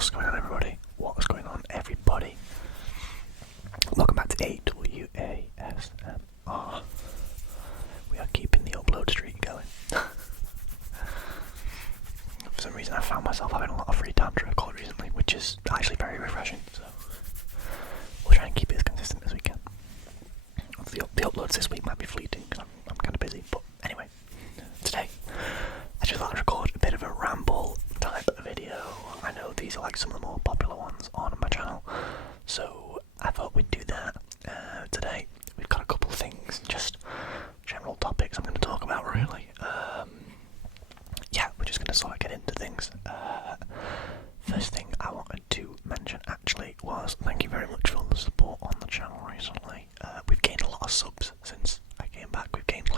What's going on, everybody? What's going on, everybody? Welcome back to AWASMR. We are keeping the upload streak going. For some reason, I found myself having a lot of free time to record recently, which is actually very refreshing. So we'll try and keep it as consistent as we can. The uploads this week might be fleeting because I'm kind of busy, but anyway, today I just thought I'd record a bit of a ramble type video. I know these are like some of the more popular ones on my channel, so I thought we'd do that today. We've got a couple of things, just general topics I'm going to talk about, really. We're just going to sort of get into things. First thing I wanted to mention actually was thank you very much for all the support on the channel recently. We've gained a lot of subs since I came back. We've gained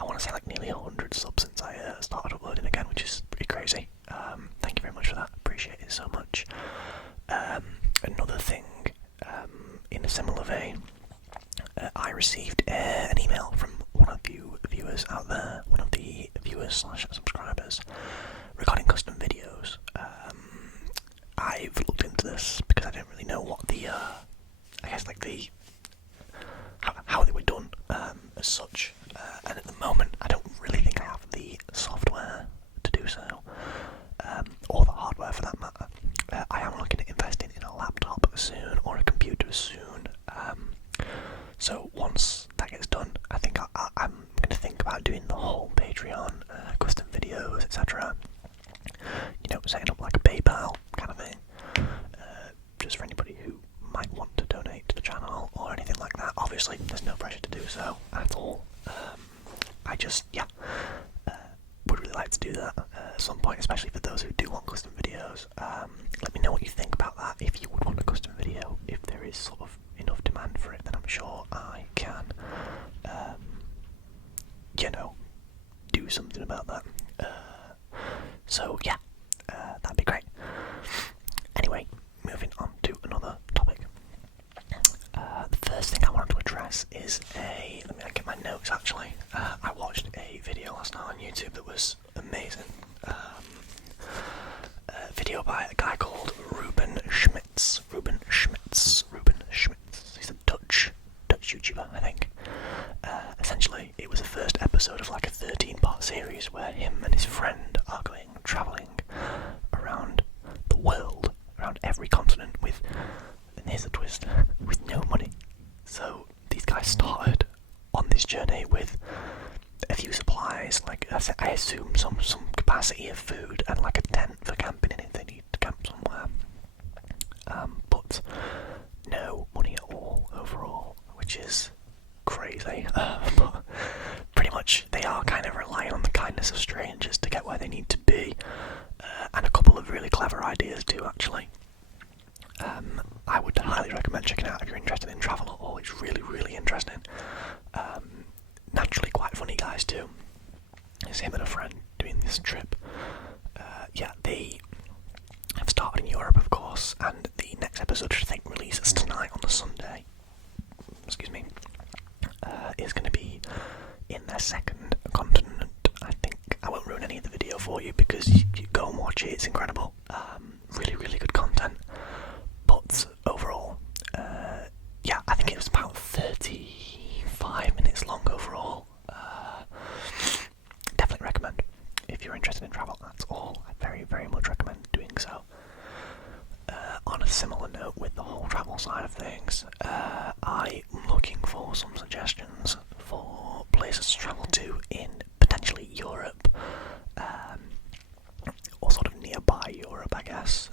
I want to say nearly 100 subs since I started uploading again, which is pretty crazy. Thank you very much for that. Appreciate it so much. Another thing, in a similar vein, I received an email from one of you viewers out there, one of the viewers/subscribers, regarding custom videos. I've looked into this because I didn't really know what how they were done as such, and at the moment I don't really think I have the software to do so, or the hardware for that matter. I am looking at investing in a laptop soon, or a computer soon, so once that gets done, I think I'm going to think about doing the whole Patreon, custom videos, etc. Setting up like a PayPal kind of thing, just for anybody who might want to donate to the channel or anything like that. Obviously, there's no pressure to do so at all. I just, would really like to do that at some point, especially for those who do want custom videos. Let me know what you think about that. If you would want a custom video, if there is sort of enough demand for it, then I'm sure I can, do something about that. That'd be great. Anyway, moving on to another topic. The first thing I wanted to address is let me get my notes actually. I watched a video last night on YouTube that was amazing. A video by a guy called Ruben Schmitz. He's a Dutch YouTuber, I think. Essentially, it was the first episode of like a 13-part series where him and his friend are going travelling around the world, around every continent and here's the twist, with no money. So these guys started on this journey with a few supplies, I assume some capacity of food and like a tent for camping if they need to camp somewhere. But no money at all overall, which is crazy. But pretty much they are kind of relying on the kindness of strangers to get where they need to be, and a couple of really clever ideas too, actually. I would highly recommend checking out if you're interested in travel at all. It's really, really interesting. Naturally quite funny guys too. It's him and a friend doing this trip. They have started in Europe, of course, and the next episode, which I think releases tonight on the Sunday, is going to be in their second continent, I think. I won't ruin any of the video for you because you go and watch it, it's incredible. Really, really good content. But overall, I think it was about 35 minutes long overall. Definitely recommend if you're interested in travel at all. I very, very much recommend doing so. On a similar note with the whole travel side of things, I'm looking for some suggestions for places to travel to in potentially Europe, or sort of nearby Europe, I guess.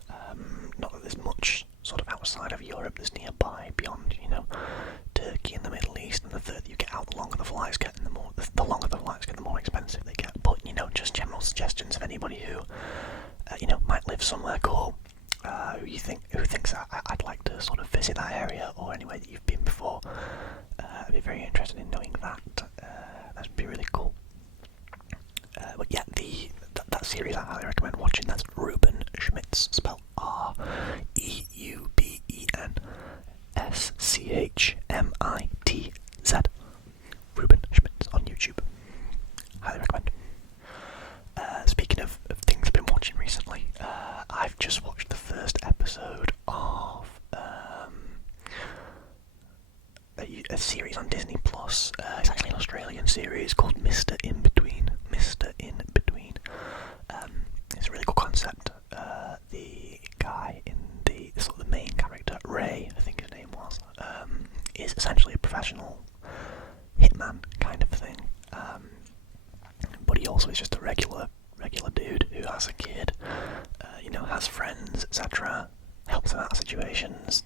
Not that there's much sort of outside of Europe that's nearby beyond, Turkey and the Middle East, and the further you get out, the longer the flights get, and the longer the flights get, the more expensive they get. But, just general suggestions of anybody who, might live somewhere cool, who thinks I'd like to sort of visit that area, or anywhere that you've been before. I'd be very interested in knowing that. That'd be really cool. That series I highly recommend watching. That's Ruben Schmitz, spelled ReubenSchmitz. Ruben Schmitz on YouTube. Highly recommend. Speaking of things I've been watching recently, I've just watched the series on Disney Plus. It's actually an Australian series called Mr. In Between. Mr. In Between. It's a really cool concept. The guy in the sort of the main character, Ray, I think his name was, is essentially a professional hitman kind of thing. But he also is just a regular dude who has a kid, has friends, etc. Helps him out of situations.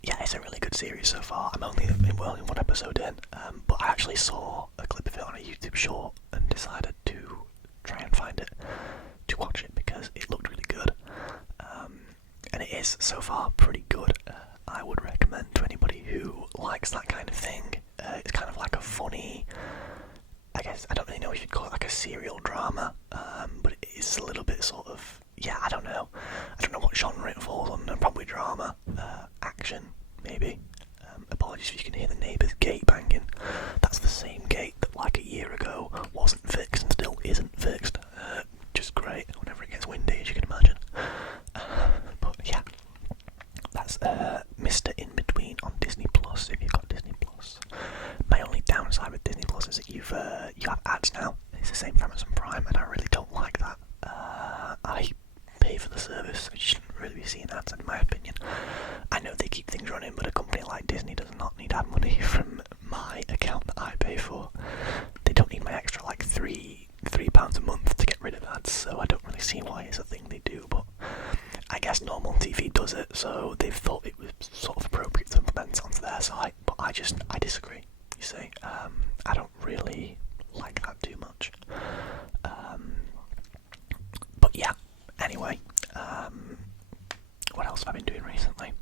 Yeah, it's a really good series so far. I'm only in one episode in, but I actually saw a clip of it on a YouTube short and decided to try and find it to watch it because it looked really good. And it is so far pretty good. I would recommend to anybody who likes that kind of thing. It's kind of like a funny, I guess, I don't really know if you'd call it like a serial drama, but it is a little bit sort of, I don't know what genre it falls under. Probably drama, action, maybe. Apologies if you can hear the neighbour's gate banging. That's the same gate that like a year ago wasn't fixed and still isn't fixed. Just great whenever it gets windy, as you can imagine. But yeah, that's Mr. In Between on Disney Plus. If you've got Disney Plus, my only downside with Disney Plus is that you have ads now. It's the same for Amazon Prime, and I really don't like that. I pay for the service. You shouldn't really be seeing ads, in my opinion. I know they keep things running, but a company like Disney does not need ad money from my account that I pay for. They don't need my extra like £3 a month to get rid of ads, so I don't really see why it's a thing they do. But I guess normal TV does it, so they've thought it was sort of appropriate to implement onto their site. But I disagree. You see, I don't really like that too much. But yeah. Anyway, what else have I been doing recently?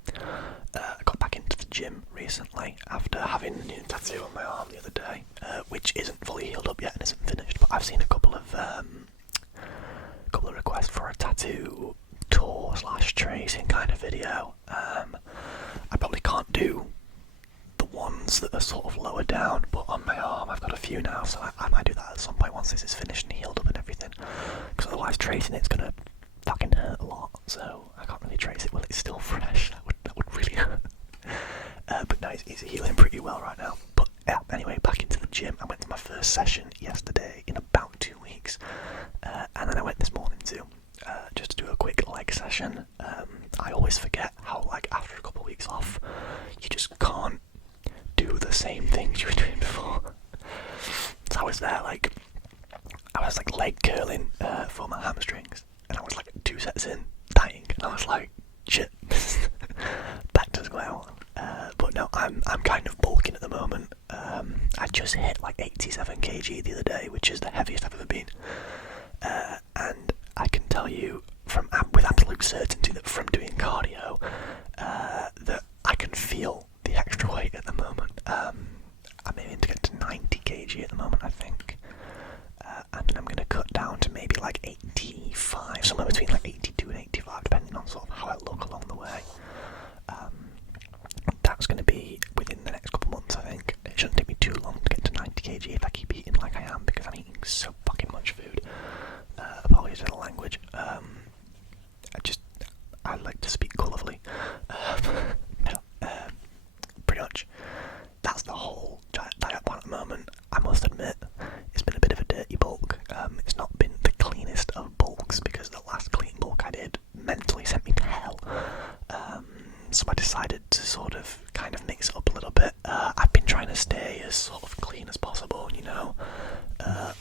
I got back into the gym recently after having a new tattoo on my arm the other day, which isn't fully healed up yet and isn't finished. But I've seen a couple of requests for a tattoo tour / tracing kind of video. I probably can't do the ones that are sort of lower down, but on my arm I've got a few now, so I might do that at some point once this is finished and healed up and everything. Because otherwise tracing it's gonna fucking hurt a lot, so I can't really trace it while it's still fresh. That would really hurt. But no, it's healing pretty well right now. But yeah, anyway, back into the gym. I went to my first session yesterday in about 2 weeks, and then I went this morning too, just to do a quick leg session. I always forget how like after a couple of weeks off, you just can't do the same things you were doing before. So I was there I was leg curling for my hamstrings, and I was like 2 sets in, dying, and I was like, shit, back to square one. But no, I'm kind of bulking at the moment. I just hit like 87 kg the other day, which is the heaviest I've ever been. And I can tell you with absolute certainty that from doing cardio, that I can feel the extra weight at the moment. I'm aiming to get to 90 kg at the moment, I think. And then I'm going to cut down to maybe like 85, somewhere between like 82 and 85, depending on sort of how I look along the way. That's going to be within the next couple of months, I think. It shouldn't take me too long to get to 90 kg if I keep eating like I am, because I'm eating so fucking much food. Apologies for the language. I like to speak colourfully. Pretty much that's the whole diet plan at the moment. I must admit, it's been a bit of a dirty bulk. It's not been the cleanest of bulks, because the last clean bulk I did mentally sent me to hell. So I decided to sort of kind of mix it up a little bit. I've been trying to stay as sort of clean as possible,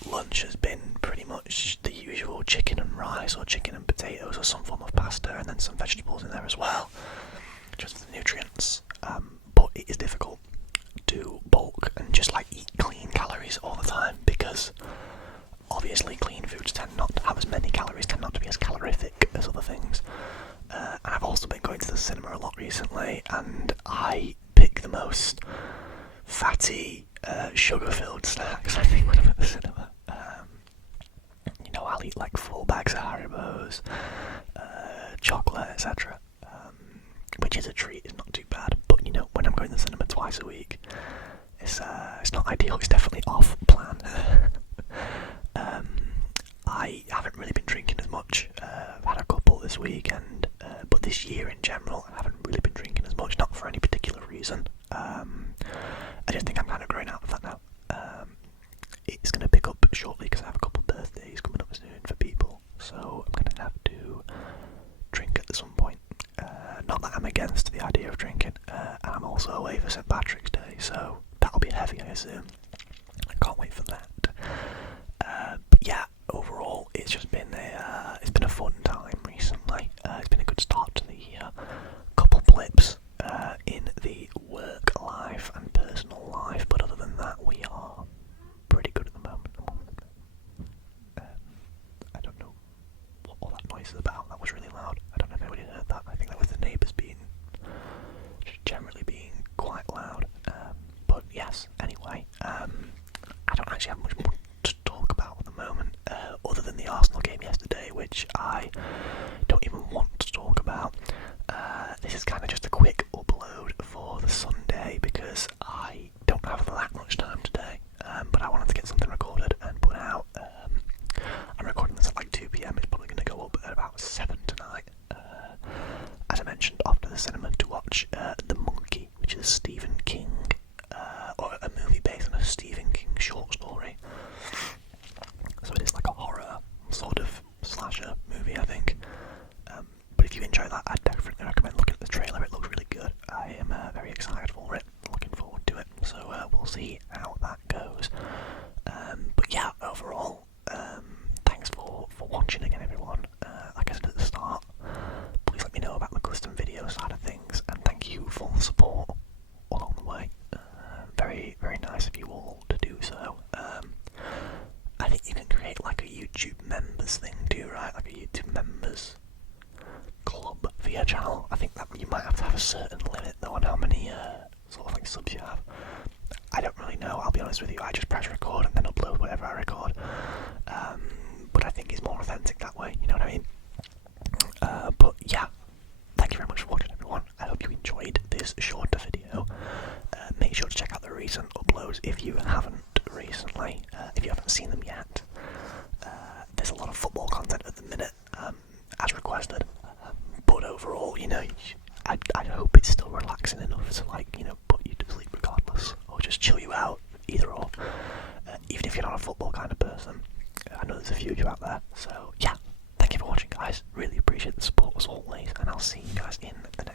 lunch has been pretty much the usual chicken and rice, or chicken and potatoes, or some form of pasta, and then some vegetables in there as well, just for the nutrients. But it is difficult to bulk and just like eat clean calories all the time, because obviously clean foods tend not to have as many calories, tend not to be as calorific as other things. And I've also been going to the cinema a lot recently, and I pick the most fatty, sugar-filled snacks, I think, when I'm at the cinema. I'll eat like 4 bags of Haribos, chocolate, etc. Which is a treat, it's not too bad. But when I'm going to the cinema twice a week, it's not ideal. It's definitely off plan. I haven't really been drinking as much. I've had a couple this weekend, but this year in general, I haven't really been drinking as much. Not for any particular reason. I just think I'm kind of growing out of that now. It's going to pick up shortly because I have a couple of birthdays coming up soon for people, so I'm going to have to drink at some point. Not that I'm against the idea of drinking, and I'm also away for St Patrick's Day, so that'll be heavy, I assume. I can't wait for that. But yeah, overall, it's just been a fun time recently. It's been a good start to the year. Couple blips in the work life and personal life, but other than that, we are pretty good at the moment. I don't know what all that noise is about. That was really loud. I don't know if anybody heard that. I think that was the neighbours generally being quite loud. But yes, anyway, I don't actually have much more to talk about at the moment, other than the Arsenal game yesterday, which I don't even want to talk about. This is kind of just a quick upload for the Sunday because I don't have that much time today, but I wanted to get something recorded and put out. I'm recording this at like 2 PM. It's probably going to go up at about 7 tonight. As I mentioned, off to the cinema to watch The Monkey, which is Stephen King, or a movie based on a Stephen King short story. So it is like a horror sort of slasher movie, I think. But if you enjoy that, I'd definitely recommend looking at the trailer. It looks really good. I am very excited for it. Looking forward to it. So we'll see how that goes. But yeah, overall, thanks for watching again, everyone. Like I said at the start, please let me know about the custom video side of things, and thank you for the support along the way. Very, very nice of you all to do so. I think you can create like a YouTube members thing too, right? Like a YouTube members club for your channel. I think that you might have to have a certain limit though on how many sort of like subs you have. I don't really know, I'll be honest with you. I just press record and then upload whatever I record. But I think it's more authentic that way, you know what I mean? But yeah, thank you very much for watching, everyone. I hope you enjoyed this shorter video. Make sure to check out the recent uploads if you haven't recently, if you haven't seen them yet. There's a lot of football content at the minute, as requested. But overall, you know, I hope it's still relaxing enough to, like, you know, put you to sleep regardless, or just chill you out, either or. Even if you're not a football kind of person, I know there's a few of you out there. So yeah, thank you for watching, guys. Really appreciate the support as always, and I'll see you guys in the next